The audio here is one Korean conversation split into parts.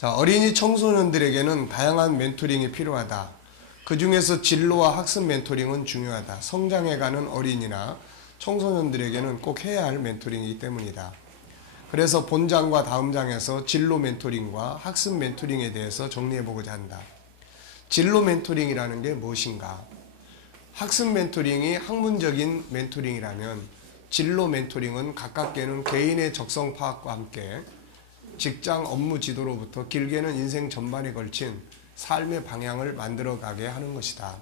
자, 어린이 청소년들에게는 다양한 멘토링이 필요하다. 그 중에서 진로와 학습 멘토링은 중요하다. 성장해가는 어린이나 청소년들에게는 꼭 해야 할 멘토링이기 때문이다. 그래서 본장과 다음 장에서 진로 멘토링과 학습 멘토링에 대해서 정리해보고자 한다. 진로 멘토링이라는 게 무엇인가? 학습 멘토링이 학문적인 멘토링이라면 진로 멘토링은 가깝게는 개인의 적성 파악과 함께 직장 업무 지도로부터 길게는 인생 전반에 걸친 삶의 방향을 만들어가게 하는 것이다.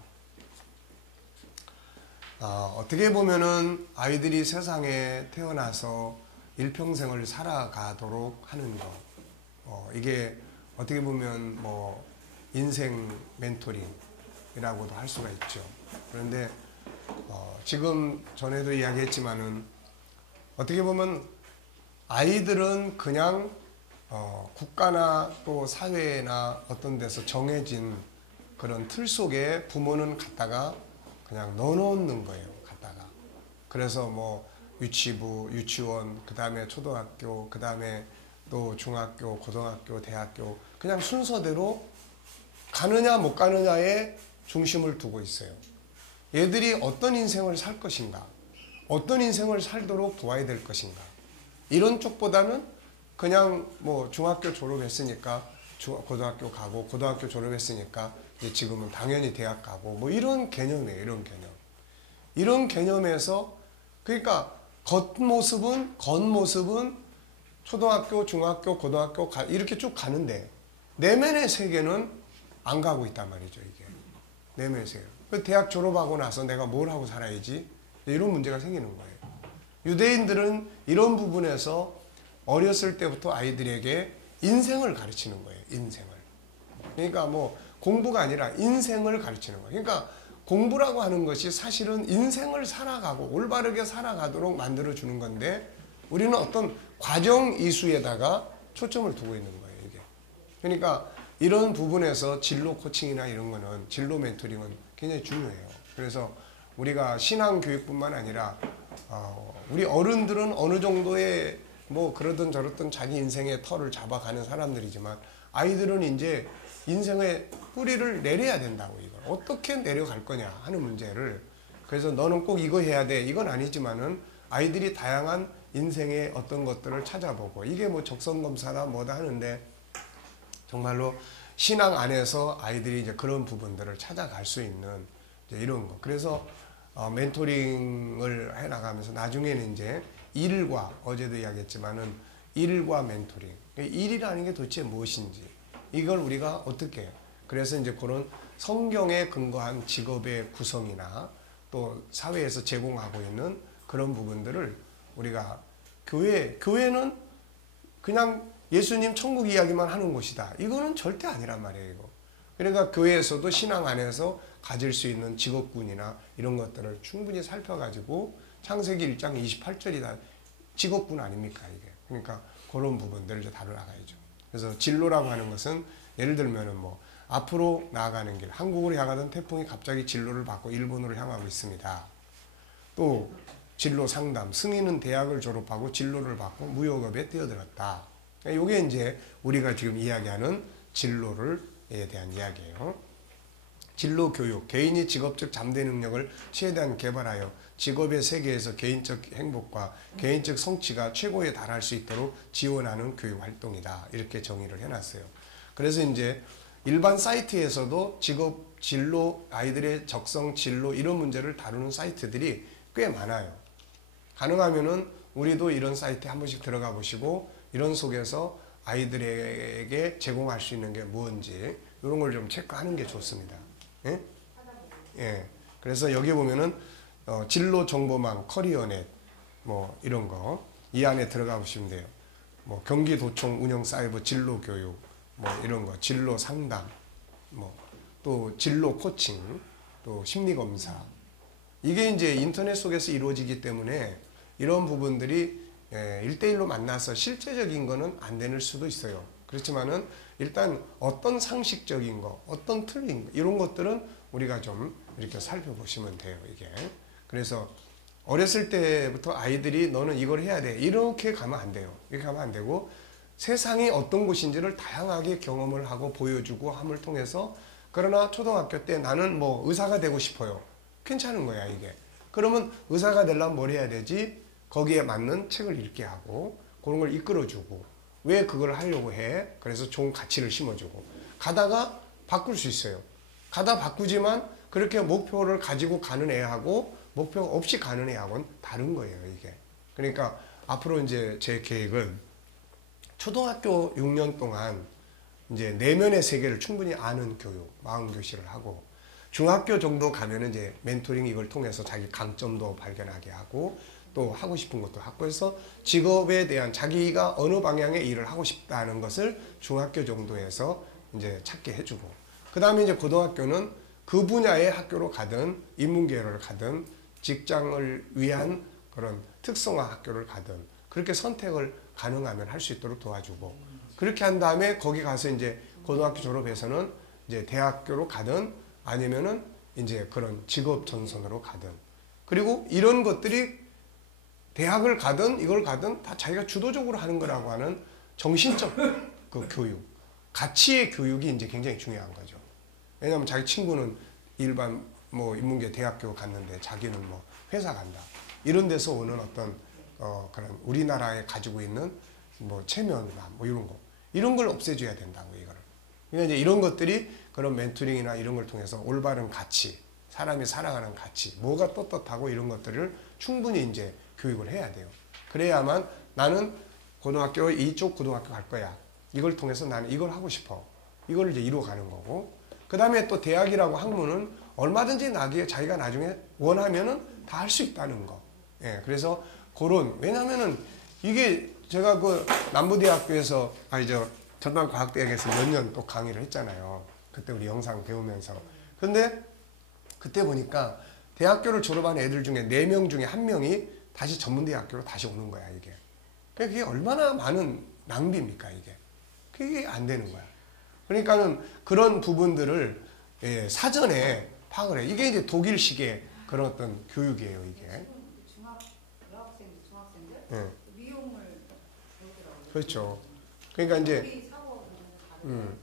어떻게 보면은 아이들이 세상에 태어나서 일평생을 살아가도록 하는 것, 이게 어떻게 보면 뭐 인생 멘토링이라고도 할 수가 있죠. 그런데 지금 전에도 이야기했지만은 어떻게 보면 아이들은 그냥 국가나 또 사회나 어떤 데서 정해진 그런 틀 속에 부모는 갖다가 그냥 넣어놓는 거예요. 갖다가. 그래서 뭐 유치부, 유치원, 그 다음에 초등학교, 그 다음에 또 중학교, 고등학교, 대학교 그냥 순서대로 가느냐 못 가느냐에 중심을 두고 있어요. 얘들이 어떤 인생을 살 것인가, 어떤 인생을 살도록 도와야 될 것인가, 이런 쪽보다는 그냥 뭐 중학교 졸업했으니까 고등학교 가고, 고등학교 졸업했으니까 이제 지금은 당연히 대학 가고, 뭐 이런 개념이에요. 이런 개념. 이런 개념에서 그러니까 겉모습은 초등학교, 중학교, 고등학교 이렇게 쭉 가는데 내면의 세계는 안 가고 있단 말이죠. 이게 내면의 세계. 대학 졸업하고 나서 내가 뭘 하고 살아야지, 이런 문제가 생기는 거예요. 유대인들은 이런 부분에서 어렸을 때부터 아이들에게 인생을 가르치는 거예요. 인생을. 그러니까 뭐 공부가 아니라 인생을 가르치는 거예요. 그러니까 공부라고 하는 것이 사실은 인생을 살아가고 올바르게 살아가도록 만들어주는 건데 우리는 어떤 과정 이수에다가 초점을 두고 있는 거예요. 이게. 그러니까 이런 부분에서 진로 코칭이나 이런 거는, 진로 멘토링은 굉장히 중요해요. 그래서 우리가 신앙 교육뿐만 아니라 우리 어른들은 어느 정도의 뭐 그러든 저러든 자기 인생의 털을 잡아가는 사람들이지만 아이들은 이제 인생의 뿌리를 내려야 된다고. 이걸 어떻게 내려갈 거냐 하는 문제를. 그래서 너는 꼭 이거 해야 돼, 이건 아니지만은 아이들이 다양한 인생의 어떤 것들을 찾아보고, 이게 뭐 적성검사나 뭐다 하는데 정말로 신앙 안에서 아이들이 이제 그런 부분들을 찾아갈 수 있는 이제 이런 거. 그래서 멘토링을 해 나가면서 나중에는 이제 일과, 어제도 이야기했지만은 일과 멘토링. 일이라는 게 도대체 무엇인지, 이걸 우리가 어떻게 해요? 그래서 이제 그런 성경에 근거한 직업의 구성이나 또 사회에서 제공하고 있는 그런 부분들을 우리가 교회는 그냥 예수님 천국 이야기만 하는 곳이다, 이거는 절대 아니란 말이에요. 이거. 그러니까 교회에서도 신앙 안에서 가질 수 있는 직업군이나 이런 것들을 충분히 살펴가지고 창세기 1장 28절이다 직업군 아닙니까 이게. 그러니까 그런 부분들을 이제 다뤄나가야죠. 그래서 진로라고 하는 것은 예를 들면은 뭐 앞으로 나아가는 길, 한국으로 향하던 태풍이 갑자기 진로를 바꿔 일본으로 향하고 있습니다. 또 진로 상담, 승인은 대학을 졸업하고 진로를 바꿔 무역업에 뛰어들었다. 이게 이제 우리가 지금 이야기하는 진로에 대한 이야기예요. 진로 교육, 개인이 직업적 잠재 능력을 최대한 개발하여 직업의 세계에서 개인적 행복과 개인적 성취가 최고에 달할 수 있도록 지원하는 교육 활동이다. 이렇게 정의를 해놨어요. 그래서 이제 일반 사이트에서도 직업, 진로, 아이들의 적성, 진로 이런 문제를 다루는 사이트들이 꽤 많아요. 가능하면은 우리도 이런 사이트에 한 번씩 들어가 보시고 이런 속에서 아이들에게 제공할 수 있는 게 뭔지 이런 걸 좀 체크하는 게 좋습니다. 예? 예. 그래서 여기 보면은 진로 정보망, 커리어넷 뭐 이런 거 이 안에 들어가 보시면 돼요. 뭐 경기도청 운영 사이버 진로 교육 뭐 이런 거, 진로 상담, 뭐 또 진로 코칭, 또 심리 검사, 이게 이제 인터넷 속에서 이루어지기 때문에 이런 부분들이 1대1로 만나서 실제적인 거는 안 되는 수도 있어요. 그렇지만은 일단 어떤 상식적인 거, 어떤 틀린 거, 이런 것들은 우리가 좀 이렇게 살펴보시면 돼요, 이게. 그래서 어렸을 때부터 아이들이 너는 이걸 해야 돼, 이렇게 가면 안 돼요. 이렇게 가면 안 되고 세상이 어떤 곳인지를 다양하게 경험을 하고 보여주고 함을 통해서 그러나 초등학교 때 나는 뭐 의사가 되고 싶어요. 괜찮은 거야 이게. 그러면 의사가 되려면 뭘 해야 되지? 거기에 맞는 책을 읽게 하고 그런 걸 이끌어주고 왜 그걸 하려고 해? 그래서 좋은 가치를 심어주고 가다가 바꿀 수 있어요. 가다 바꾸지만 그렇게 목표를 가지고 가는 애하고 목표 없이 가는 애하고는 다른 거예요 이게. 그러니까 앞으로 이제 제 계획은 초등학교 6년 동안 이제 내면의 세계를 충분히 아는 교육, 마음교실을 하고 중학교 정도 가면은 이제 멘토링 이걸 통해서 자기 강점도 발견하게 하고 또 하고 싶은 것도 하고 해서 직업에 대한 자기가 어느 방향의 일을 하고 싶다는 것을 중학교 정도에서 이제 찾게 해주고 그 다음에 이제 고등학교는 그 분야의 학교로 가든 인문계열을 가든 직장을 위한 그런 특성화 학교를 가든 그렇게 선택을 가능하면 할 수 있도록 도와주고 그렇게 한 다음에 거기 가서 이제 고등학교 졸업해서는 이제 대학교로 가든 아니면은 이제 그런 직업 전선으로 가든 그리고 이런 것들이 대학을 가든 이걸 가든 다 자기가 주도적으로 하는 거라고 하는 정신적 그 교육, 가치의 교육이 이제 굉장히 중요한 거죠. 왜냐하면 자기 친구는 일반 뭐 인문계 대학교 갔는데 자기는 뭐 회사 간다. 이런 데서 오는 어떤 그런 우리나라에 가지고 있는 뭐 체면이나 뭐 이런 걸 없애줘야 된다고 이거를. 그러니까 이제 이런 것들이 그런 멘토링이나 이런 걸 통해서 올바른 가치, 사람이 살아가는 가치, 뭐가 떳떳하고 이런 것들을 충분히 이제 교육을 해야 돼요. 그래야만 나는 고등학교 이쪽 고등학교 갈 거야. 이걸 통해서 나는 이걸 하고 싶어. 이걸 이제 이루어가는 거고. 그 다음에 또 대학이라고 학문은 얼마든지 자기가 나중에 원하면은 다 할 수 있다는 거. 예, 그래서 그런 왜냐면은 이게 제가 그 남부대학교에서 전남과학대학에서 몇 년 또 강의를 했잖아요. 그때 우리 영상 배우면서. 근데 그때 보니까 대학교를 졸업한 애들 중에 4명 중에 1명이 다시 전문대학교로 다시 오는 거야 이게. 그게 얼마나 많은 낭비입니까 이게. 그게 안 되는 거야. 그러니까는 그런 부분들을 사전에 파악을 해. 이게 이제 독일식의 그런 어떤 교육이에요 이게. 네. 미용을 배우더라고요. 그렇죠. 그러니까 이제 우리 사고는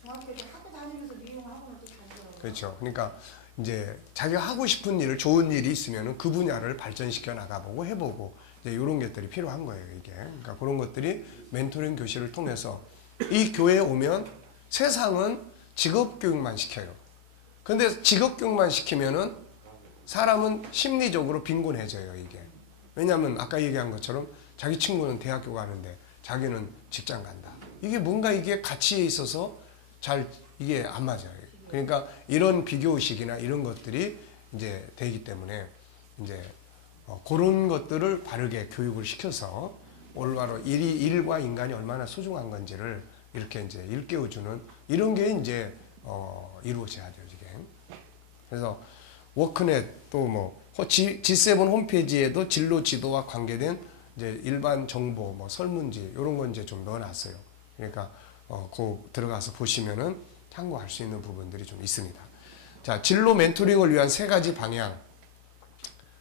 중학교 때 학교 다니면서 미용 학원을 또 다니더라고요. 그렇죠. 그러니까 이제 자기가 하고 싶은 일, 좋은 일이 있으면은 그 분야를 발전시켜 나가보고 해보고 이제 이런 것들이 필요한 거예요 이게. 그러니까 그런 것들이 멘토링 교실을 통해서 이 교회에 오면 세상은 직업 교육만 시켜요. 근데 직업 교육만 시키면은 사람은 심리적으로 빈곤해져요 이게. 왜냐하면 아까 얘기한 것처럼 자기 친구는 대학교 가는데 자기는 직장 간다. 이게 뭔가 이게 가치에 있어서 잘 이게 안 맞아요. 그러니까 이런 비교의식이나 이런 것들이 이제 되기 때문에 이제 그런 것들을 바르게 교육을 시켜서 올바로 일과 인간이 얼마나 소중한 건지를 이렇게 이제 일깨워주는 이런 게 이제 이루어져야 돼요 이게. 그래서 워크넷 또 뭐 G7 홈페이지에도 진로 지도와 관계된 이제 일반 정보, 뭐 설문지 이런 거 이제 좀 넣어놨어요. 그러니까 그 들어가서 보시면은 참고할 수 있는 부분들이 좀 있습니다. 자, 진로 멘토링을 위한 3가지 방향.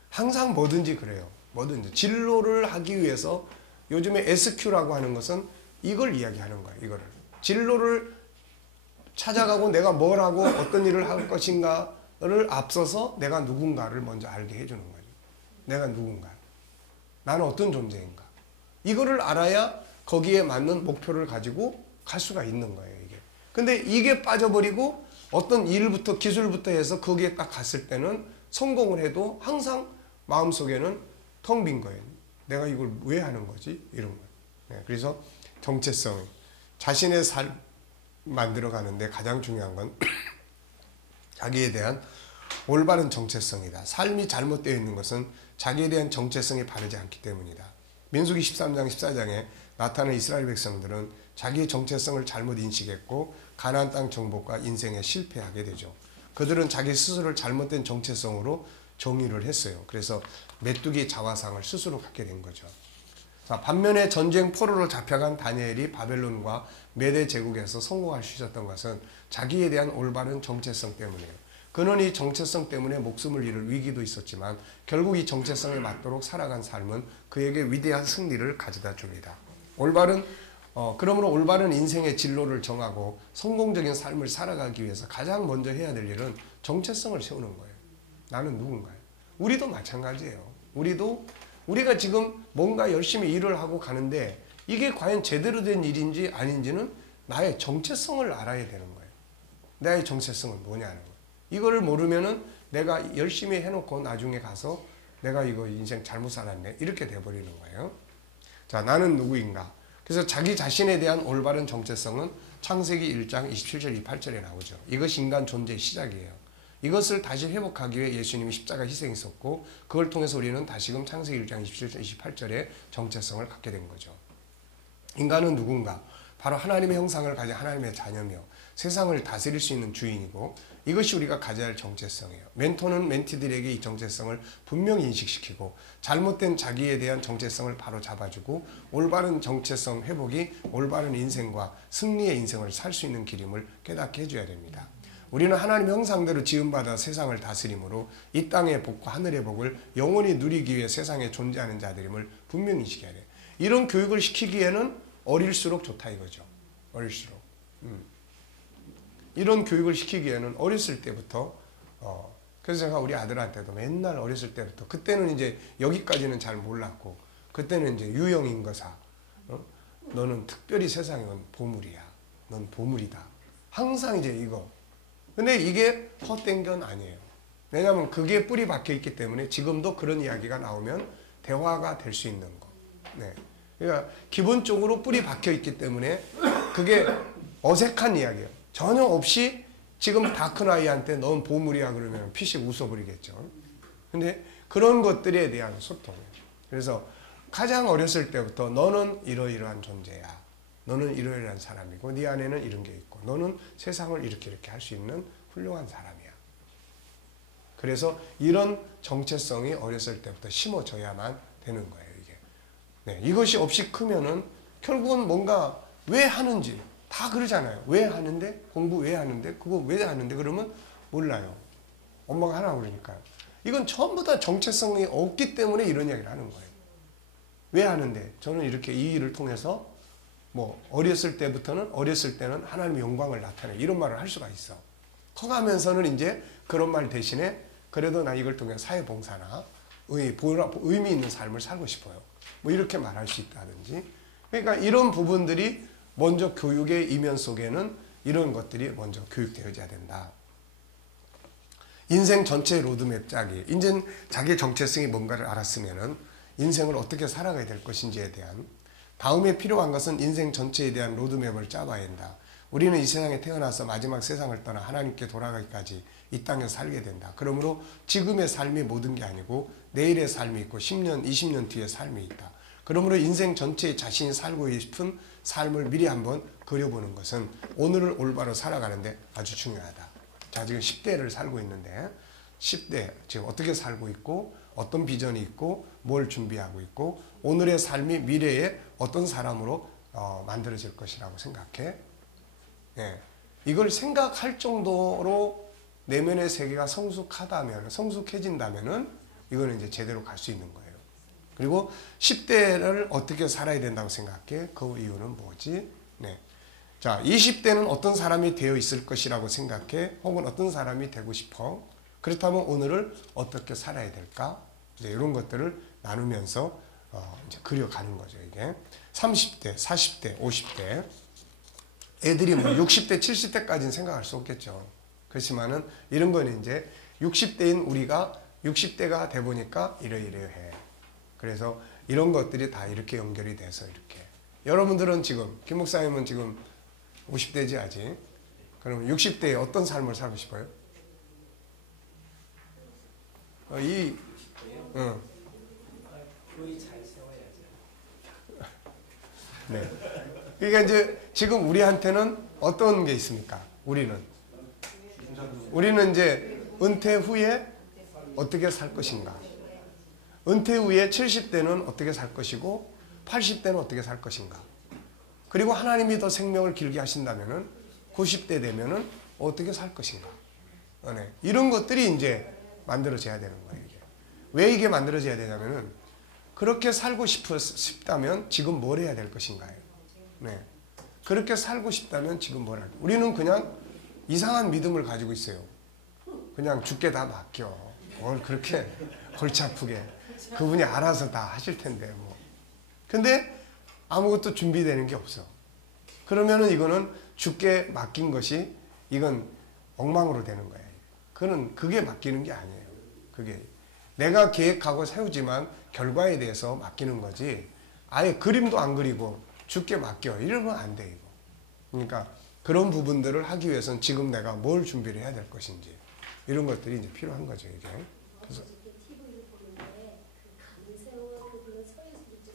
항상 뭐든지 그래요. 뭐든지 진로를 하기 위해서 요즘에 SQ라고 하는 것은 이걸 이야기하는 거예요. 이거를 진로를 찾아가고 내가 뭘 하고 어떤 일을 할 것인가를 앞서서 내가 누군가를 먼저 알게 해주는 거죠. 내가 누군가, 나는 어떤 존재인가. 이거를 알아야 거기에 맞는 목표를 가지고 갈 수가 있는 거예요. 이게. 근데 이게 빠져버리고 어떤 일부터 기술부터 해서 거기에 딱 갔을 때는 성공을 해도 항상 마음속에는 텅 빈 거예요. 내가 이걸 왜 하는 거지? 이런 거예요. 네, 그래서 정체성, 자신의 삶 만들어가는데 가장 중요한 건 자기에 대한 올바른 정체성이다. 삶이 잘못되어 있는 것은 자기에 대한 정체성이 바르지 않기 때문이다. 민수기 13장 14장에 나타난 이스라엘 백성들은 자기의 정체성을 잘못 인식했고 가나안 땅 정복과 인생에 실패하게 되죠. 그들은 자기 스스로를 잘못된 정체성으로 정의를 했어요. 그래서 메뚜기 자화상을 스스로 갖게 된 거죠. 자, 반면에 전쟁 포로로 잡혀간 다니엘이 바벨론과 메대 제국에서 성공할 수 있었던 것은 자기에 대한 올바른 정체성 때문이에요. 그는 이 정체성 때문에 목숨을 잃을 위기도 있었지만 결국 이 정체성에 맞도록 살아간 삶은 그에게 위대한 승리를 가져다 줍니다. 올바른 그러므로 올바른 인생의 진로를 정하고 성공적인 삶을 살아가기 위해서 가장 먼저 해야 될 일은 정체성을 세우는 거예요. 나는 누군가요? 우리도 마찬가지예요. 우리가 지금 뭔가 열심히 일을 하고 가는데 이게 과연 제대로 된 일인지 아닌지는 나의 정체성을 알아야 되는 거예요. 나의 정체성은 뭐냐는 거예요. 이거를 모르면은 내가 열심히 해놓고 나중에 가서 내가 이거 인생 잘못 살았네 이렇게 돼버리는 거예요. 자, 나는 누구인가? 그래서 자기 자신에 대한 올바른 정체성은 창세기 1장 27절 28절에 나오죠. 이것이 인간 존재의 시작이에요. 이것을 다시 회복하기 위해 예수님이 십자가 희생했었고 그걸 통해서 우리는 다시금 창세기 1장 27절 28절에 정체성을 갖게 된 거죠. 인간은 누군가? 바로 하나님의 형상을 가진 하나님의 자녀며 세상을 다스릴 수 있는 주인이고 이것이 우리가 가져야 할 정체성이에요. 멘토는 멘티들에게 이 정체성을 분명히 인식시키고 잘못된 자기에 대한 정체성을 바로 잡아주고 올바른 정체성 회복이 올바른 인생과 승리의 인생을 살 수 있는 길임을 깨닫게 해줘야 됩니다. 우리는 하나님의 형상대로 지음받아 세상을 다스림으로 이 땅의 복과 하늘의 복을 영원히 누리기 위해 세상에 존재하는 자들임을 분명히 인식해야 돼요. 이런 교육을 시키기에는 어릴수록 좋다 이거죠. 어릴수록. 이런 교육을 시키기에는 어렸을 때부터 그래서 제가 우리 아들한테도 맨날 어렸을 때부터 그때는 이제 여기까지는 잘 몰랐고 그때는 이제 유형인거사 너는 특별히 세상은 보물이야. 넌 보물이다. 항상 이제 이거. 근데 이게 헛된 건 아니에요. 왜냐하면 그게 뿌리 박혀 있기 때문에 지금도 그런 이야기가 나오면 대화가 될 수 있는 거. 네. 그러니까 기본적으로 뿌리 박혀 있기 때문에 그게 어색한 이야기예요. 전혀 없이 지금 다 큰 아이한테 넌 보물이야 그러면 피식 웃어버리겠죠. 근데 그런 것들에 대한 소통이에요. 그래서 가장 어렸을 때부터 너는 이러이러한 존재야. 너는 이러이러한 사람이고 네 안에는 이런 게 있고 너는 세상을 이렇게 할 수 있는 훌륭한 사람이야. 그래서 이런 정체성이 어렸을 때부터 심어져야만 되는 거예요. 이게. 네, 이것이 없이 크면은 결국은 뭔가 왜 하는지 다 그러잖아요. 왜 하는데? 공부 왜 하는데? 그거 왜 하는데? 그러면 몰라요. 엄마가 하라고 그러니까요. 이건 전부 다 정체성이 없기 때문에 이런 이야기를 하는 거예요. 왜 하는데? 저는 이렇게 이 일을 통해서 뭐 어렸을 때는 하나님의 영광을 나타내 이런 말을 할 수가 있어. 커가면서는 이제 그런 말 대신에 그래도 나 이걸 통해 사회봉사나 의미 있는 삶을 살고 싶어요. 뭐 이렇게 말할 수 있다든지. 그러니까 이런 부분들이 먼저 교육의 이면 속에는 이런 것들이 먼저 교육되어져야 된다. 인생 전체 로드맵 짜기. 인생 자기의 정체성이 뭔가를 알았으면은 인생을 어떻게 살아가야 될 것인지에 대한 다음에 필요한 것은 인생 전체에 대한 로드맵을 짜봐야 한다. 우리는 이 세상에 태어나서 마지막 세상을 떠나 하나님께 돌아가기까지 이 땅에서 살게 된다. 그러므로 지금의 삶이 모든 게 아니고 내일의 삶이 있고 10년, 20년 뒤의 삶이 있다. 그러므로 인생 전체에 자신이 살고 싶은 삶을 미리 한번 그려보는 것은 오늘을 올바로 살아가는데 아주 중요하다. 자, 지금 10대를 살고 있는데 10대 지금 어떻게 살고 있고 어떤 비전이 있고 뭘 준비하고 있고 오늘의 삶이 미래에 어떤 사람으로 만들어질 것이라고 생각해. 예. 이걸 생각할 정도로 내면의 세계가 성숙해진다면은 이거는 이제 제대로 갈 수 있는 거예요. 그리고 10대를 어떻게 살아야 된다고 생각해? 그 이유는 뭐지? 네. 자, 20대는 어떤 사람이 되어 있을 것이라고 생각해? 혹은 어떤 사람이 되고 싶어? 그렇다면 오늘을 어떻게 살아야 될까? 이제 이런 것들을 나누면서 이제 그려가는 거죠, 이게. 30대, 40대, 50대. 애들이 뭐 60대, 70대까지는 생각할 수 없겠죠. 그렇지만은 이런 거는 이제 60대인 우리가 60대가 돼 보니까 이러이러해. 그래서 이런 것들이 다 이렇게 연결이 돼서 이렇게. 여러분들은 지금, 김 목사님은 지금 50대지 아직. 그럼 60대에 어떤 삶을 살고 싶어요? 거의 잘 세워야죠. 네. 그러니까 이제 지금 우리한테는 어떤 게 있습니까? 우리는 이제 은퇴 후에 어떻게 살 것인가? 은퇴 후에 70대는 어떻게 살 것이고 80대는 어떻게 살 것인가? 그리고 하나님이 더 생명을 길게 하신다면은 90대 되면은 어떻게 살 것인가? 네. 이런 것들이 이제 만들어져야 되는 거예요. 이게. 왜 이게 만들어져야 되냐면은 그렇게 살고 싶다면 지금 뭘 해야 될 것인가요? 네. 그렇게 살고 싶다면 지금 뭐랄까. 우리는 그냥 이상한 믿음을 가지고 있어요. 그냥 주께 다 맡겨. 뭘 그렇게 골치 아프게. 그분이 알아서 다 하실 텐데 뭐. 근데 아무것도 준비되는 게 없어. 그러면은 이거는 주께 맡긴 것이 이건 엉망으로 되는 거예요. 그게 맡기는 게 아니에요. 그게 내가 계획하고 세우지만 결과에 대해서 맡기는 거지. 아예 그림도 안 그리고 주께 맡겨 이러면 안 돼 이거. 그러니까 그런 부분들을 하기 위해서는 지금 내가 뭘 준비를 해야 될 것인지 이런 것들이 이제 필요한 거죠 이게. 그래서 TV를 보는데 그 강세월 그분은 서 있어.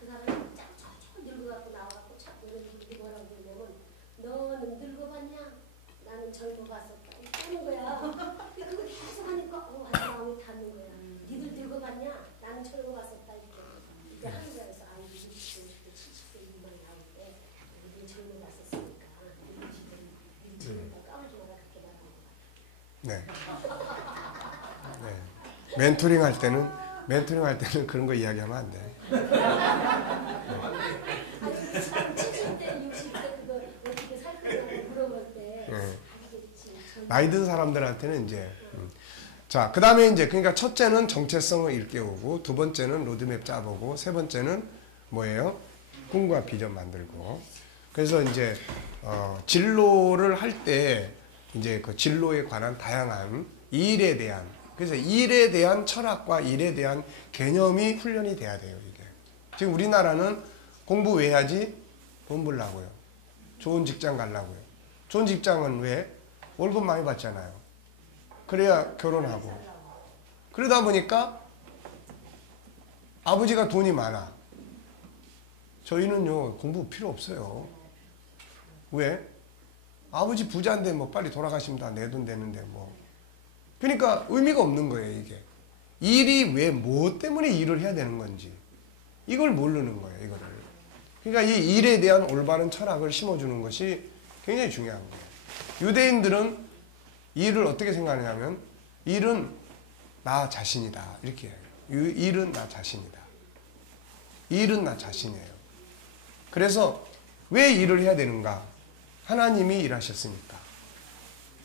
그 사람이 쫙쫙 늙어갖고 나와갖고 자꾸 이렇게 뭐라고 그러냐면 너는 늙어봤냐? 나는 젊어봤었다. 이러는 거야. 근데 그거 계속 하니까 마음이 닿는 거야. 니들 늙어봤냐? 나는 젊어봤었다. 이렇게 하는 거여서 60세, 50세, 70세 이만 나올 때 우리 젊어봤었으니까 우리 젊었다 까불지마라 그렇게 말하는 거야. 네. 네. 멘토링 할 때는 그런 거 이야기하면 안 돼. 아니, 70대, 60대 그거 어떻게 살 거냐고 물어볼 때 네. 나이 든 사람들한테는 이제 자, 그 다음에 이제 그러니까 첫째는 정체성을 일깨우고 두 번째는 로드맵 짜보고 세 번째는 뭐예요? 꿈과 비전 만들고. 그래서 이제 진로를 할 때 이제 그 진로에 관한 다양한 일에 대한 그래서 일에 대한 철학과 일에 대한 개념이 훈련이 돼야 돼요, 이게. 지금 우리나라는 공부 왜 해야지? 돈 벌라고요. 좋은 직장 가려고요. 좋은 직장은 왜? 월급 많이 받잖아요. 그래야 결혼하고. 그러다 보니까 아버지가 돈이 많아. 저희는요, 공부 필요 없어요. 왜? 아버지 부자인데 뭐 빨리 돌아가시면 다 내 돈 되는데 뭐. 그러니까 의미가 없는 거예요, 이게. 일이 왜, 뭐 때문에 일을 해야 되는 건지. 이걸 모르는 거예요, 이거를. 그러니까 이 일에 대한 올바른 철학을 심어주는 것이 굉장히 중요한 거예요. 유대인들은 일을 어떻게 생각하냐면, 일은 나 자신이다. 이렇게 해요. 일은 나 자신이다. 일은 나 자신이에요. 그래서 왜 일을 해야 되는가? 하나님이 일하셨으니까.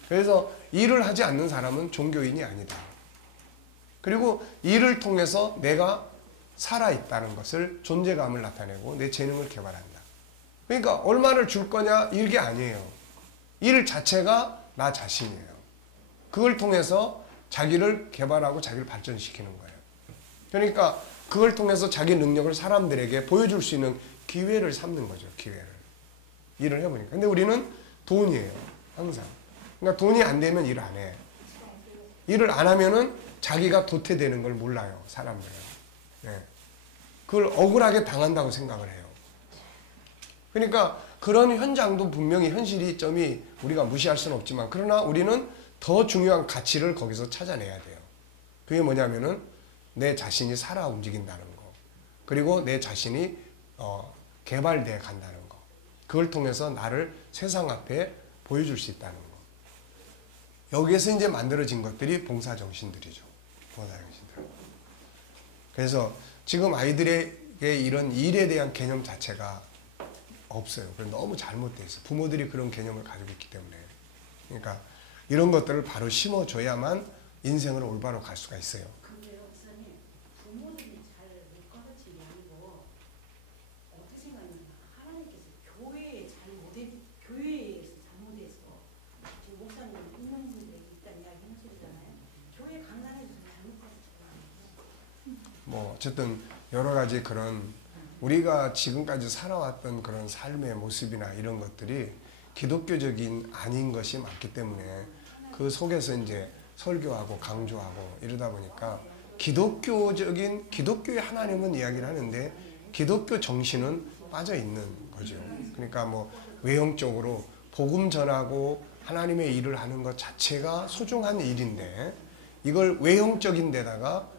그래서 일을 하지 않는 사람은 종교인이 아니다. 그리고 일을 통해서 내가 살아있다는 것을 존재감을 나타내고 내 재능을 개발한다. 그러니까 얼마를 줄 거냐 이게 아니에요. 일 자체가 나 자신이에요. 그걸 통해서 자기를 개발하고 자기를 발전시키는 거예요. 그러니까 그걸 통해서 자기 능력을 사람들에게 보여줄 수 있는 기회를 삼는 거죠. 기회를. 일을 해보니까. 근데 우리는 돈이에요. 항상. 그러니까 돈이 안 되면 일을 안 해. 일을 안 하면은 자기가 도태되는 걸 몰라요. 사람들은. 네. 그걸 억울하게 당한다고 생각을 해요. 그러니까 그런 현장도 분명히 현실이 점이 우리가 무시할 수는 없지만 그러나 우리는 더 중요한 가치를 거기서 찾아내야 돼요. 그게 뭐냐면은 내 자신이 살아 움직인다는 거. 그리고 내 자신이 개발돼 간다는 거. 그걸 통해서 나를 세상 앞에 보여줄 수 있다는 거. 여기에서 이제 만들어진 것들이 봉사정신들이죠. 봉사정신들. 그래서 지금 아이들에게 이런 일에 대한 개념 자체가 없어요. 너무 잘못되어 있어요. 부모들이 그런 개념을 가지고 있기 때문에. 그러니까 이런 것들을 바로 심어줘야만 인생을 올바로 갈 수가 있어요. 근데요, 목사님, 부모들이 잘 못 가르치는 게 아니고 어떻게 생각하냐면 하나님께서 교회에서 잘못해서 지금 목사님 있는 분들이 있다는 이야기 하시잖아요. 교회 강단에서 잘못해서 뭐 어쨌든 여러 가지 그런 우리가 지금까지 살아왔던 그런 삶의 모습이나 이런 것들이 기독교적인 아닌 것이 많기 때문에 그 속에서 이제 설교하고 강조하고 이러다 보니까 기독교의 하나님은 이야기를 하는데 기독교 정신은 빠져 있는 거죠. 그러니까 뭐 외형적으로 복음 전하고 하나님의 일을 하는 것 자체가 소중한 일인데 이걸 외형적인 데다가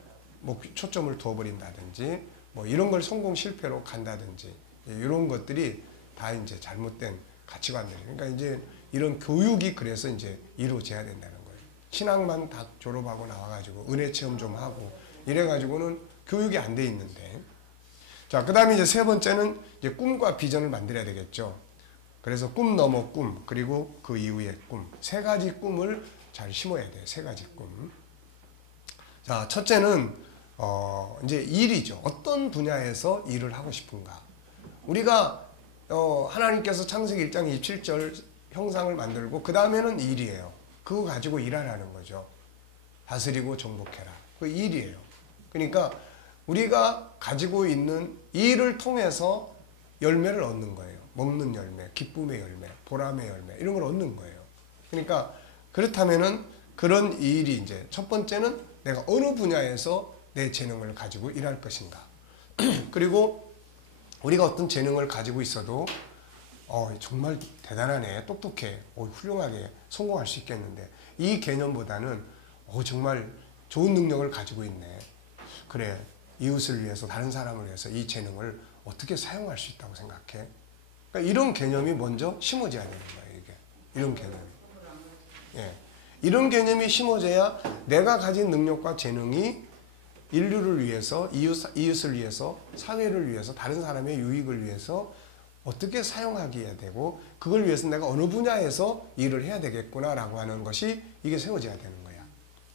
뭐 초점을 두어버린다든지 뭐 이런 걸 성공 실패로 간다든지 이런 것들이 다 이제 잘못된 가치관들이에요. 그러니까 이제 이런 교육이 그래서 이제 이루어져야 된다는 거예요. 신학만 다 졸업하고 나와가지고 은혜 체험 좀 하고 이래가지고는 교육이 안 돼 있는데 자, 그 다음에 이제 세 번째는 이제 꿈과 비전을 만들어야 되겠죠. 그래서 꿈 넘어 꿈, 그리고 그 이후의 꿈. 세 가지 꿈을 잘 심어야 돼요. 세 가지 꿈. 자, 첫째는, 이제 일이죠. 어떤 분야에서 일을 하고 싶은가. 우리가, 하나님께서 창세기 1장 27절 형상을 만들고, 그 다음에는 일이에요. 그거 가지고 일하라는 거죠. 다스리고 정복해라. 그 일이에요. 그러니까, 우리가 가지고 있는 일을 통해서 열매를 얻는 거예요. 먹는 열매, 기쁨의 열매, 보람의 열매 이런 걸 얻는 거예요. 그러니까 그렇다면은 그런 일이 이제 첫 번째는 내가 어느 분야에서 내 재능을 가지고 일할 것인가. 그리고 우리가 어떤 재능을 가지고 있어도 정말 대단하네, 똑똑해, 훌륭하게 성공할 수 있겠는데 이 개념보다는 정말 좋은 능력을 가지고 있네. 그래, 이웃을 위해서, 다른 사람을 위해서 이 재능을 어떻게 사용할 수 있다고 생각해? 그러니까 이런 개념이 먼저 심어져야 되는 거예요. 이게 이런 개념. 예, 이런 개념이 심어져야 내가 가진 능력과 재능이 인류를 위해서, 이웃을 위해서, 사회를 위해서, 다른 사람의 유익을 위해서 어떻게 사용하게 되고 그걸 위해서 내가 어느 분야에서 일을 해야 되겠구나라고 하는 것이 이게 세워져야 되는 거야.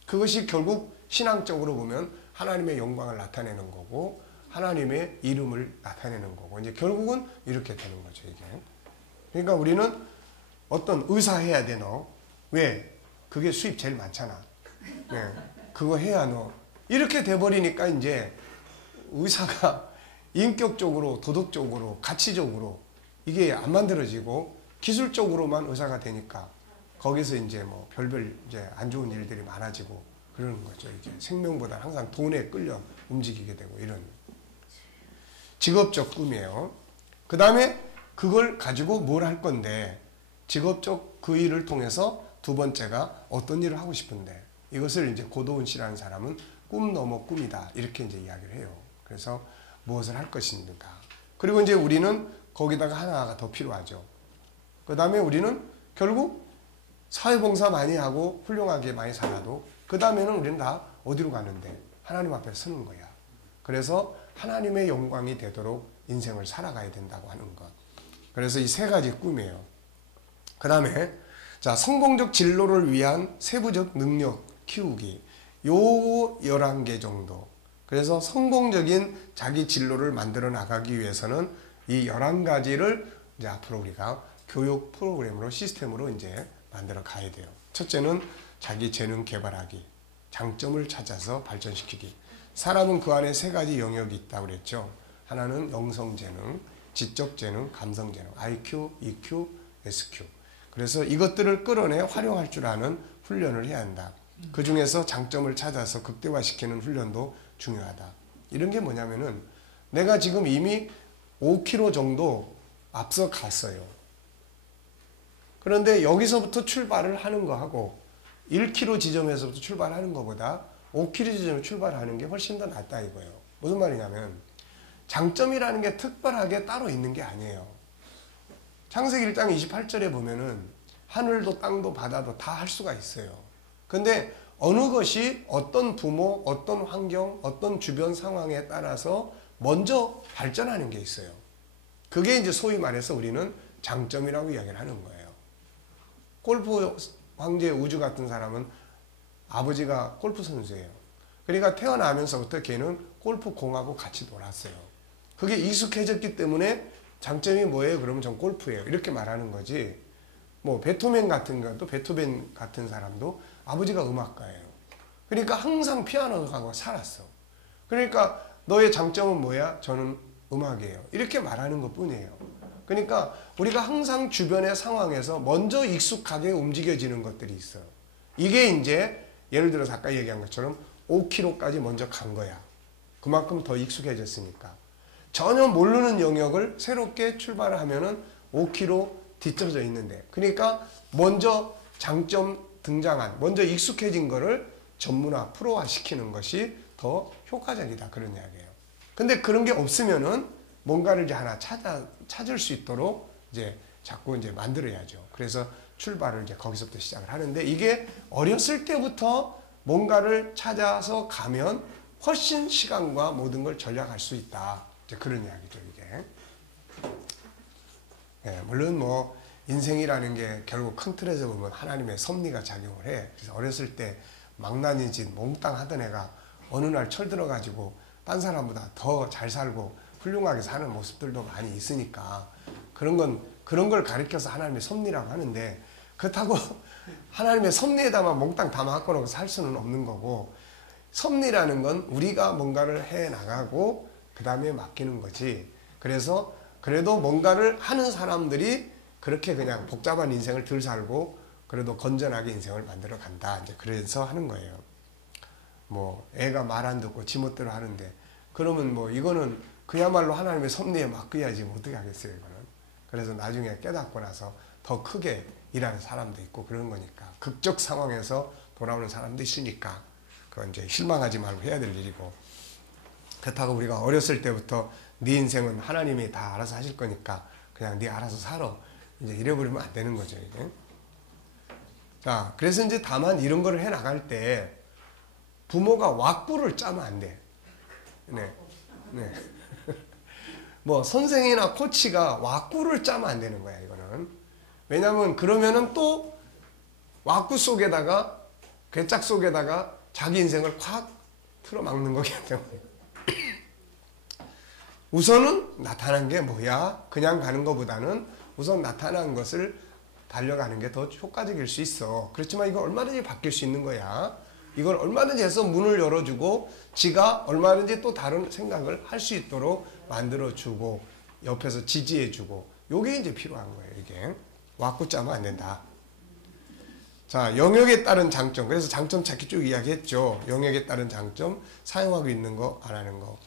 그것이 결국 신앙적으로 보면 하나님의 영광을 나타내는 거고 하나님의 이름을 나타내는 거고 이제 결국은 이렇게 되는 거죠. 이게. 그러니까 우리는 어떤 의사 해야 돼 너. 왜? 그게 수입 제일 많잖아. 네. 그거 해야 너. 이렇게 돼버리니까 이제 의사가 인격적으로, 도덕적으로, 가치적으로 이게 안 만들어지고 기술적으로만 의사가 되니까 거기서 이제 뭐 별별 이제 안 좋은 일들이 많아지고 그러는 거죠. 이게 생명보다 항상 돈에 끌려 움직이게 되고 이런 직업적 꿈이에요. 그 다음에 그걸 가지고 뭘 할 건데 직업적 그 일을 통해서 두 번째가 어떤 일을 하고 싶은데 이것을 이제 고도훈 씨라는 사람은 꿈 넘어 꿈이다 이렇게 이제 이야기를 해요. 그래서 무엇을 할 것인가. 그리고 이제 우리는 거기다가 하나가 더 필요하죠. 그 다음에 우리는 결국 사회봉사 많이 하고 훌륭하게 많이 살아도 그 다음에는 우리는 다 어디로 가는데 하나님 앞에 서는 거야. 그래서 하나님의 영광이 되도록 인생을 살아가야 된다고 하는 것. 그래서 이 세 가지 꿈이에요. 그 다음에 자, 성공적 진로를 위한 세부적 능력 키우기. 요 11개 정도. 그래서 성공적인 자기 진로를 만들어 나가기 위해서는 이 11가지를 이제 앞으로 우리가 교육 프로그램으로 시스템으로 이제 만들어 가야 돼요. 첫째는 자기 재능 개발하기. 장점을 찾아서 발전시키기. 사람은 그 안에 세 가지 영역이 있다고 그랬죠. 하나는 영성 재능, 지적 재능, 감성 재능, IQ, EQ, SQ. 그래서 이것들을 끌어내 활용할 줄 아는 훈련을 해야 한다. 그 중에서 장점을 찾아서 극대화시키는 훈련도 중요하다. 이런 게 뭐냐면은 내가 지금 이미 5km 정도 앞서 갔어요. 그런데 여기서부터 출발을 하는 거하고 1km 지점에서부터 출발하는 것보다 5km 지점에 출발하는 게 훨씬 더 낫다 이거예요. 무슨 말이냐면 장점이라는 게 특별하게 따로 있는 게 아니에요. 창세기 1장 28절에 보면은 하늘도 땅도 바다도 다 할 수가 있어요. 근데 어느 것이 어떤 부모, 어떤 환경, 어떤 주변 상황에 따라서 먼저 발전하는 게 있어요. 그게 이제 소위 말해서 우리는 장점이라고 이야기를 하는 거예요. 골프 황제 우주 같은 사람은 아버지가 골프 선수예요. 그러니까 태어나면서부터 걔는 골프 공하고 같이 놀았어요. 그게 익숙해졌기 때문에 장점이 뭐예요? 그러면 전 골프예요. 이렇게 말하는 거지. 뭐 베토벤 같은 것도 베토벤 같은 사람도 아버지가 음악가예요. 그러니까 항상 피아노하고 살았어. 그러니까 너의 장점은 뭐야? 저는 음악이에요. 이렇게 말하는 것뿐이에요. 그러니까 우리가 항상 주변의 상황에서 먼저 익숙하게 움직여지는 것들이 있어요. 이게 이제 예를 들어서 아까 얘기한 것처럼 5km까지 먼저 간 거야. 그만큼 더 익숙해졌으니까. 전혀 모르는 영역을 새롭게 출발을 하면은 5km 뒤쳐져 있는데. 그러니까 먼저 장점 등장한, 먼저 익숙해진 거를 전문화, 프로화 시키는 것이 더 효과적이다. 그런 이야기예요. 근데 그런 게 없으면은 뭔가를 이제 하나 찾을 수 있도록 이제 자꾸 이제 만들어야죠. 그래서 출발을 이제 거기서부터 시작을 하는데 이게 어렸을 때부터 뭔가를 찾아서 가면 훨씬 시간과 모든 걸 절약할 수 있다. 이제 그런 이야기죠, 이게. 예, 물론 뭐 인생이라는 게 결국 큰 틀에서 보면 하나님의 섭리가 작용을 해. 그래서 어렸을 때 망나니 짓 몽땅 하던 애가 어느 날 철들어가지고 딴 사람보다 더 잘 살고 훌륭하게 사는 모습들도 많이 있으니까 그런 걸 가리켜서 하나님의 섭리라고 하는데, 그렇다고 하나님의 섭리에다만 몽땅 다 맡겨놓고 살 수는 없는 거고, 섭리라는 건 우리가 뭔가를 해 나가고 그 다음에 맡기는 거지. 그래서 그래도 뭔가를 하는 사람들이 그렇게 그냥 복잡한 인생을 덜 살고 그래도 건전하게 인생을 만들어 간다. 이제 그래서 하는 거예요. 뭐 애가 말 안 듣고 지멋대로 하는데 그러면 뭐 이거는 그야말로 하나님의 섭리에 맡겨야지 뭐 어떻게 하겠어요, 이거는. 그래서 나중에 깨닫고 나서 더 크게 일하는 사람도 있고 그런 거니까, 극적 상황에서 돌아오는 사람도 있으니까 그건 이제 실망하지 말고 해야 될 일이고, 그렇다고 우리가 어렸을 때부터 네 인생은 하나님이 다 알아서 하실 거니까 그냥 네 알아서 살아, 이제 이래버리면 안 되는 거죠, 이게. 자, 그래서 이제 다만 이런 거를 해 나갈 때 부모가 왁구를 짜면 안 돼. 네. 네. 뭐 선생이나 코치가 왁구를 짜면 안 되는 거야, 이거는. 왜냐면 그러면은 또 왁구 속에다가, 괴짝 속에다가 자기 인생을 콱 틀어막는 거기 때문에. 우선은 나타난 게 뭐야? 그냥 가는 것보다는 우선 나타난 것을 달려가는 게 더 효과적일 수 있어. 그렇지만 이거 얼마든지 바뀔 수 있는 거야. 이걸 얼마든지 해서 문을 열어주고 지가 얼마든지 또 다른 생각을 할 수 있도록 만들어주고 옆에서 지지해주고, 요게 이제 필요한 거예요. 이게 왁구 짜면 안 된다. 자, 영역에 따른 장점. 그래서 장점 찾기 쭉 이야기했죠. 영역에 따른 장점, 사용하고 있는 거, 안 하는 거.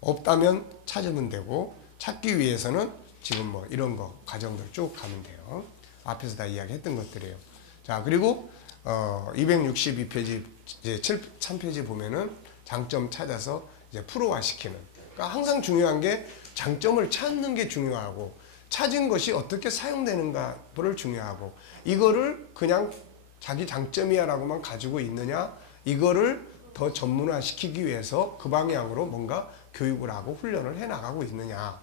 없다면 찾으면 되고, 찾기 위해서는 지금 뭐 이런 거 과정들 쭉 가면 돼요. 앞에서 다 이야기했던 것들이에요. 자, 그리고 262페이지 이제 3페이지 보면은 장점 찾아서 이제 프로화시키는. 그러니까 항상 중요한 게 장점을 찾는 게 중요하고, 찾은 것이 어떻게 사용되는가를 중요하고, 이거를 그냥 자기 장점이야라고만 가지고 있느냐, 이거를 더 전문화시키기 위해서 그 방향으로 뭔가 교육을 하고 훈련을 해 나가고 있느냐.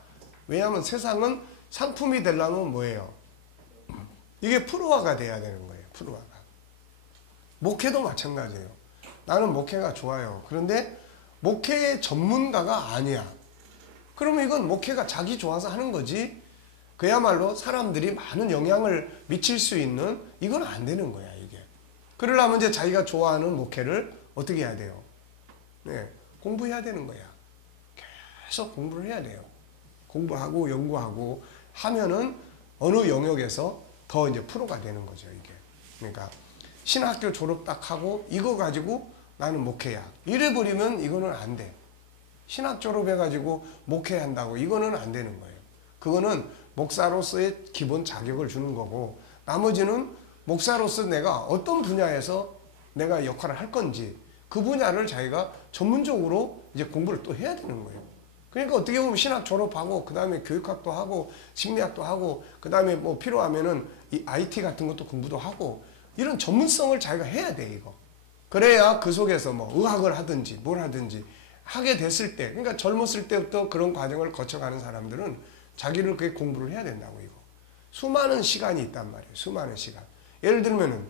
왜냐하면 세상은 상품이 되려면 뭐예요? 이게 프로화가 돼야 되는 거예요. 프로화가. 목회도 마찬가지예요. 나는 목회가 좋아요. 그런데 목회의 전문가가 아니야. 그러면 이건 목회가 자기 좋아서 하는 거지, 그야말로 사람들이 많은 영향을 미칠 수 있는, 이건 안 되는 거야, 이게. 그러려면 이제 자기가 좋아하는 목회를 어떻게 해야 돼요? 네, 공부해야 되는 거야. 계속 공부를 해야 돼요. 공부하고 연구하고 하면은 어느 영역에서 더 이제 프로가 되는 거죠, 이게. 그러니까 신학교 졸업 딱 하고 이거 가지고 나는 목회야, 이래버리면 이거는 안 돼. 신학 졸업해가지고 목회한다고 이거는 안 되는 거예요. 그거는 목사로서의 기본 자격을 주는 거고, 나머지는 목사로서 내가 어떤 분야에서 내가 역할을 할 건지 그 분야를 자기가 전문적으로 이제 공부를 또 해야 되는 거예요. 그러니까 어떻게 보면 신학 졸업하고 그 다음에 교육학도 하고 심리학도 하고 그 다음에 뭐 필요하면은 이 IT 같은 것도 공부도 하고, 이런 전문성을 자기가 해야 돼, 이거. 그래야 그 속에서 뭐 의학을 하든지 뭘 하든지 하게 됐을 때, 그러니까 젊었을 때부터 그런 과정을 거쳐가는 사람들은 자기를 그게 공부를 해야 된다고, 이거. 수많은 시간이 있단 말이에요. 수많은 시간. 예를 들면은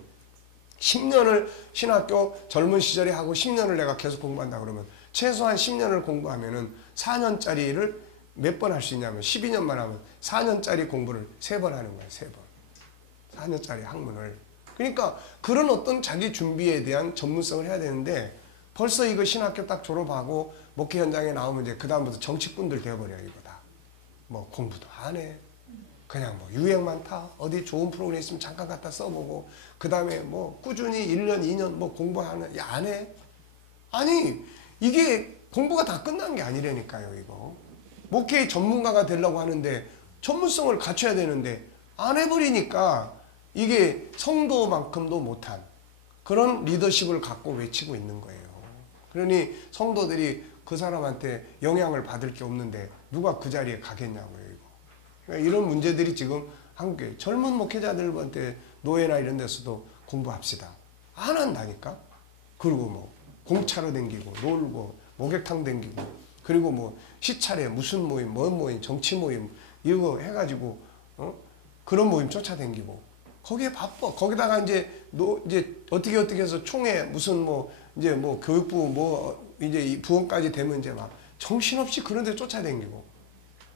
10년을 신학교 젊은 시절에 하고 10년을 내가 계속 공부한다 그러면 최소한 10년을 공부하면은 4년짜리를 몇 번 할 수 있냐면 12년만 하면 4년짜리 공부를 3번 하는 거예요. 3번. 4년짜리 학문을. 그러니까 그런 어떤 자기 준비에 대한 전문성을 해야 되는데, 벌써 이거 신학교 딱 졸업하고 목회 현장에 나오면 이제 그 다음부터 정치꾼들 되어버려요, 이거 다. 뭐 공부도 안 해. 그냥 뭐 유행만 타. 어디 좋은 프로그램 있으면 잠깐 갖다 써보고 그 다음에 뭐 꾸준히 1년, 2년 뭐 공부하는, 야, 안 해. 아니, 이게 공부가 다 끝난 게 아니라니까요, 이거. 목회의 전문가가 되려고 하는데 전문성을 갖춰야 되는데 안 해버리니까 이게 성도만큼도 못한 그런 리더십을 갖고 외치고 있는 거예요. 그러니 성도들이 그 사람한테 영향을 받을 게 없는데 누가 그 자리에 가겠냐고요, 이거. 그러니까 이런 문제들이 지금 한국에 젊은 목회자들한테 노예나 이런 데서도 공부합시다. 안 한다니까. 그리고 뭐 공차로 댕기고 놀고 목욕탕 댕기고 그리고 뭐 시차례 무슨 모임, 뭔 모임, 정치 모임 이거 해가지고 그런 모임 쫓아다니고 거기에 바빠. 거기다가 이제 어떻게 해서 총회 무슨 뭐 이제 뭐 교육부 뭐 이제 이 부원까지 되면 이제 막 정신없이 그런 데 쫓아다니고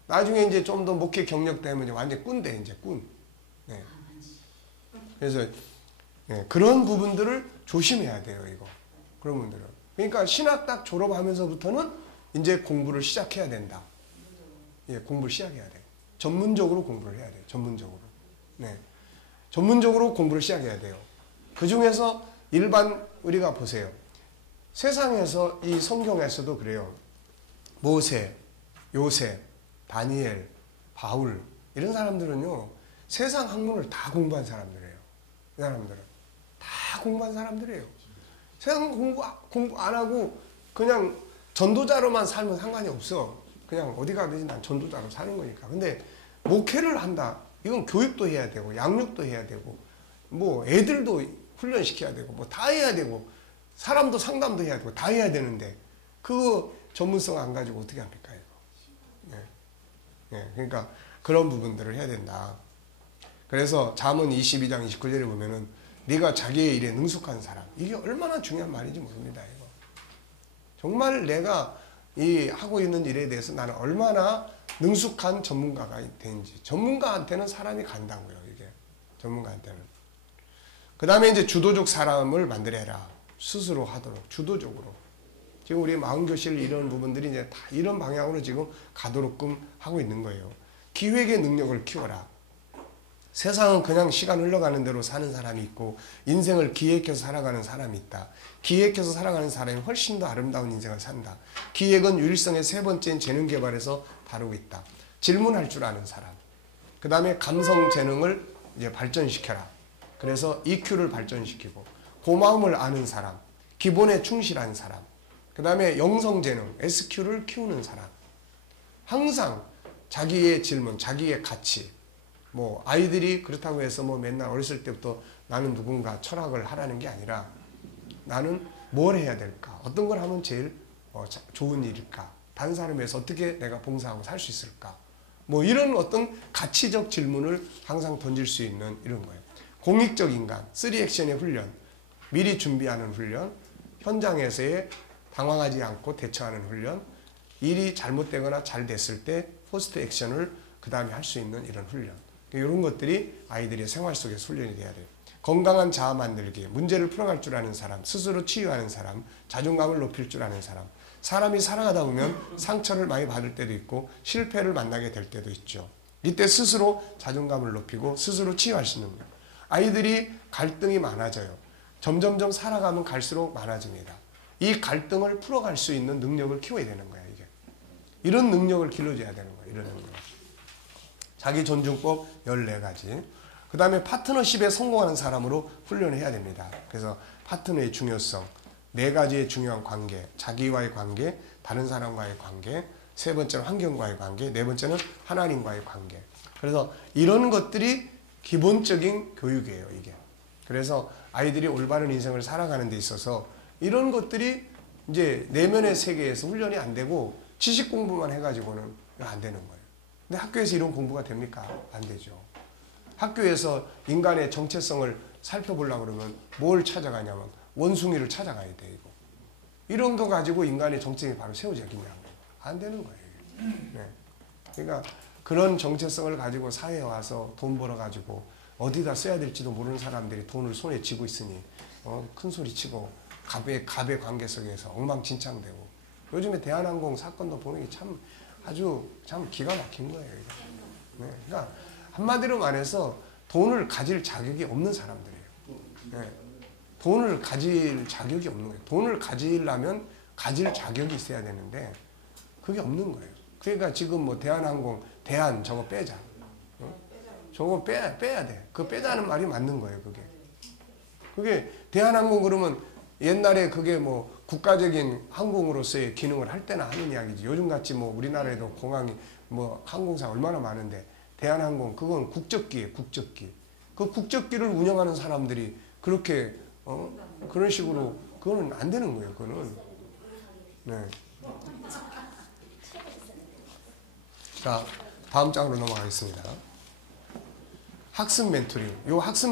나중에 이제 좀 더 목회 경력 되면 이제 완전 꾼돼 이제 꾼. 네. 그래서 그런 부분들을 조심해야 돼요 이거. 그런 분들은. 그러니까 신학 딱 졸업하면서부터는 이제 공부를 시작해야 된다. 예, 공부를 시작해야 돼. 전문적으로 공부를 해야 돼요. 전문적으로. 네. 전문적으로 공부를 시작해야 돼요. 그 중에서 일반 우리가 보세요. 세상에서 이 성경에서도 그래요. 모세, 요셉, 다니엘, 바울 이런 사람들은요. 세상 학문을 다 공부한 사람들이에요. 이 사람들은. 다 공부한 사람들이에요. 세상 공부 안 하고 그냥 전도자로만 살면 상관이 없어. 그냥 어디 가든지 난 전도자로 사는 거니까. 근데 목회를 한다. 이건 교육도 해야 되고 양육도 해야 되고 뭐 애들도 훈련시켜야 되고 뭐 다 해야 되고 사람도 상담도 해야 되고 다 해야 되는데 그거 전문성 안 가지고 어떻게 합니까 이거. 그러니까 그런 부분들을 해야 된다. 그래서 잠언 22장 29절에 보면은 네가 자기의 일에 능숙한 사람. 이게 얼마나 중요한 말인지 모릅니다. 이거. 정말 내가 이 하고 있는 일에 대해서 나는 얼마나 능숙한 전문가가 되는지. 전문가한테는 사람이 간다고요. 이게. 전문가한테는. 그 다음에 이제 주도적 사람을 만들어라. 스스로 하도록. 주도적으로. 지금 우리 마음교실 이런 부분들이 이제 다 이런 방향으로 지금 가도록끔 하고 있는 거예요. 기획의 능력을 키워라. 세상은 그냥 시간 흘러가는 대로 사는 사람이 있고 인생을 기획해서 살아가는 사람이 있다. 기획해서 살아가는 사람이 훨씬 더 아름다운 인생을 산다. 기획은 유일성의 세 번째인 재능 개발에서 다루고 있다. 질문할 줄 아는 사람. 그 다음에 감성 재능을 이제 발전시켜라. 그래서 EQ를 발전시키고 고마움을 아는 사람. 기본에 충실한 사람. 그 다음에 영성 재능, SQ를 키우는 사람. 항상 자기의 질문, 자기의 가치. 뭐 아이들이 그렇다고 해서 뭐 맨날 어렸을 때부터 나는 누군가 철학을 하라는 게 아니라 나는 뭘 해야 될까? 어떤 걸 하면 제일 좋은 일일까? 다른 사람에 위해서 어떻게 내가 봉사하고 살 수 있을까? 뭐 이런 어떤 가치적 질문을 항상 던질 수 있는 이런 거예요. 공익적 인간, 3액션의 훈련, 미리 준비하는 훈련, 현장에서의 당황하지 않고 대처하는 훈련, 일이 잘못되거나 잘 됐을 때 포스트 액션을 그 다음에 할 수 있는 이런 훈련. 이런 것들이 아이들의 생활 속에서 훈련이 돼야 돼요. 건강한 자아 만들기, 문제를 풀어갈 줄 아는 사람, 스스로 치유하는 사람, 자존감을 높일 줄 아는 사람. 사람이 살아가다 보면 상처를 많이 받을 때도 있고 실패를 만나게 될 때도 있죠. 이때 스스로 자존감을 높이고 스스로 치유할 수 있는 거예요. 아이들이 갈등이 많아져요. 점점점 살아가면 갈수록 많아집니다. 이 갈등을 풀어갈 수 있는 능력을 키워야 되는 거야, 이게. 이런 능력을 길러줘야 되는 거야, 이런 능력. 자기 존중법 14가지. 그 다음에 파트너십에 성공하는 사람으로 훈련을 해야 됩니다. 그래서 파트너의 중요성, 4가지의 중요한 관계, 자기와의 관계, 다른 사람과의 관계, 세 번째는 환경과의 관계, 네 번째는 하나님과의 관계. 그래서 이런 것들이 기본적인 교육이에요, 이게. 그래서 아이들이 올바른 인생을 살아가는 데 있어서 이런 것들이 이제 내면의 세계에서 훈련이 안 되고 지식 공부만 해가지고는 안 되는 거예요. 근데 학교에서 이런 공부가 됩니까? 안 되죠. 학교에서 인간의 정체성을 살펴보려고 그러면 뭘 찾아가냐면 원숭이를 찾아가야 돼, 이거. 이런 거 가지고 인간의 정체성이 바로 세워지겠냐고요. 안 되는 거예요. 네. 그러니까 그런 정체성을 가지고 사회에 와서 돈 벌어가지고 어디다 써야 될지도 모르는 사람들이 돈을 손에 쥐고 있으니 큰 소리 치고 갑의 관계 속에서 엉망진창되고 요즘에 대한항공 사건도 보는 게 참 아주 참 기가 막힌 거예요. 네. 그러니까 한마디로 말해서 돈을 가질 자격이 없는 사람들이에요. 네. 돈을 가질 자격이 없는 거예요. 돈을 가지려면 가질 자격이 있어야 되는데 그게 없는 거예요. 그러니까 지금 뭐 대한항공 저거 빼자. 저거 빼야 돼. 그 빼자는 말이 맞는 거예요. 그게 대한항공 그러면 옛날에 그게 뭐 국가적인 항공으로서의 기능을 할 때나 하는 이야기지. 요즘같이 뭐 우리나라에도 공항이 뭐 항공사 얼마나 많은데 대한항공 그건 국적기예요. 국적기. 그 국적기를 운영하는 사람들이 그렇게 그런 식으로 그거는 안 되는 거예요. 그거는. 네. 자, 다음 장으로 넘어가겠습니다. 학습 멘토링. 요 학습